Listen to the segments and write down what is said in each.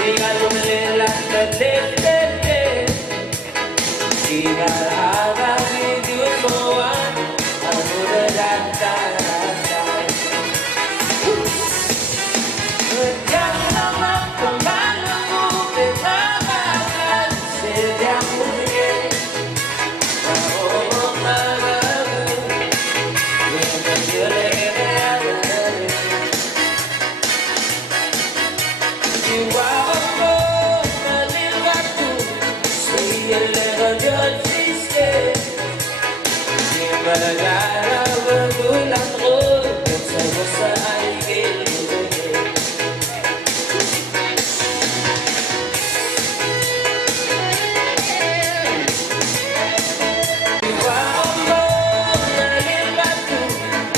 dígale la te Ibarara video moan Amuda data Jangan nama kemana mu Bemakan Sejak mungkin Kau mengaku Yang terjelek Jiwa aku menilaiku Sehingga jodhiste Gimana berbulan roh Bersama air Jiwa aku menilaiku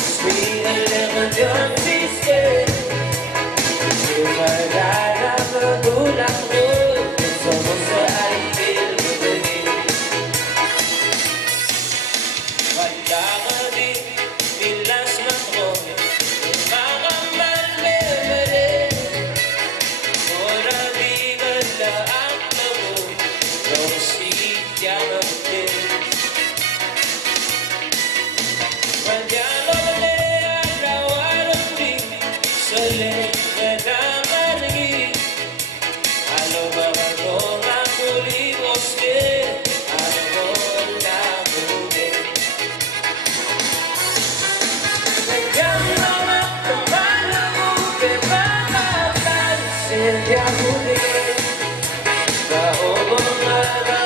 Sehingga jodhiste Gimana berbulan roh Bersama air Kailangan din bilas ng rohe Mga mali-mali Mula di galaang mo Nung sigityan ang din Mandiano le araw-araw din Sa lengga na malagi Alo mga kong ang ulimos din Ano mo na muli Sejak mungkin kau mengaku